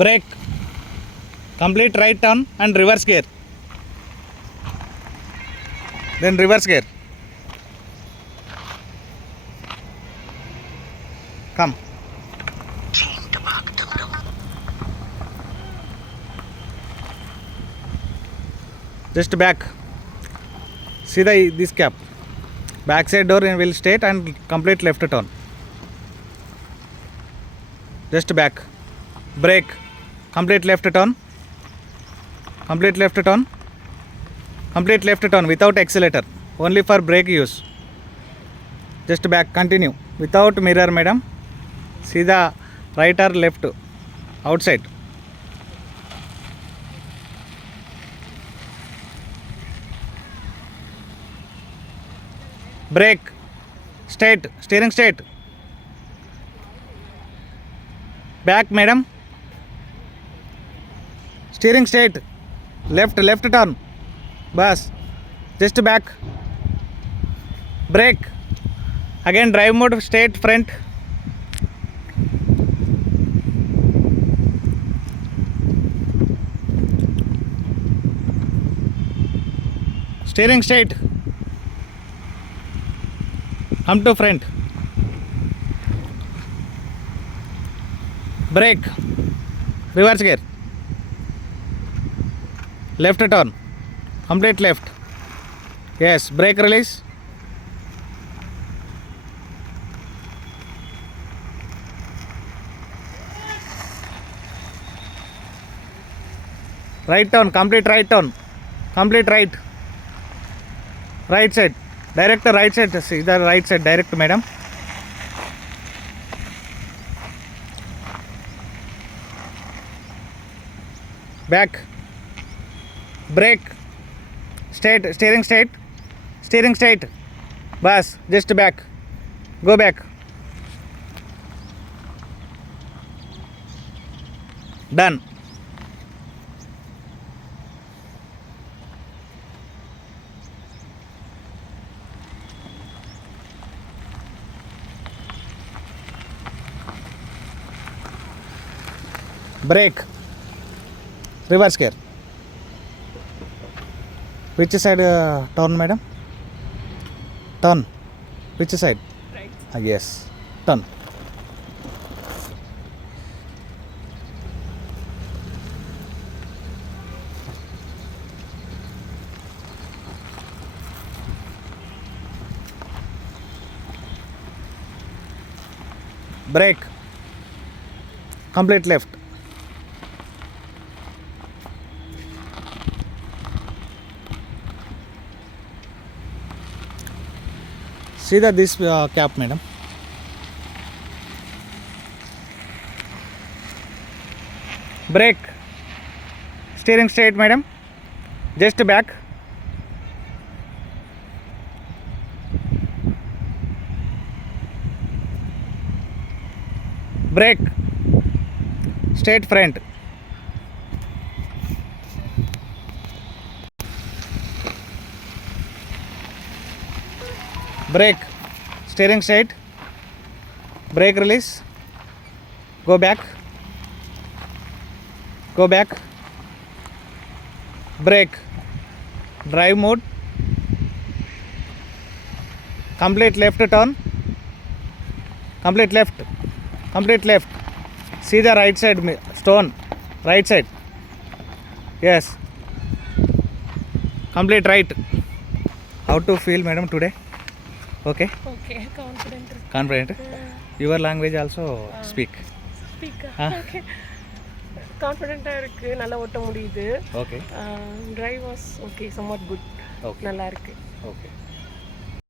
brake, complete right turn and reverse gear, then reverse gear. Come. Just back. See this cap. Backside door will straight and complete left turn. Just back. Brake. Complete left turn complete left turn complete left turn without accelerator only for brake use just back continue without mirror madam సీదా right or left outside brake straight steering straight back madam steering straight left left turn bus just back brake again drive mode straight front steering straight um to front brake reverse gear left turn complete left yes brake release right turn complete right turn complete right right side direct right side ఇదే right side direct madam back brake straight steering straight steering straight बस just back go back done brake reverse gear Which side uh, turn, madam? Turn. Which side? Right. Ah, yes. Turn. Brake. Complete left. సీదా this cap madam brake steering straight madam just back brake straight front brake steering straight brake release go back go back brake drive mode complete left turn complete left complete left సీదా right side stone right side yes complete right how to feel madam today okay okay confident confident your language also speak speak okay கான்ஃபிடென்ட்டாக இருக்குது நல்லா ஓட்ட முடியுது okay drive was okay somewhat good okay நல்லா இருக்குது okay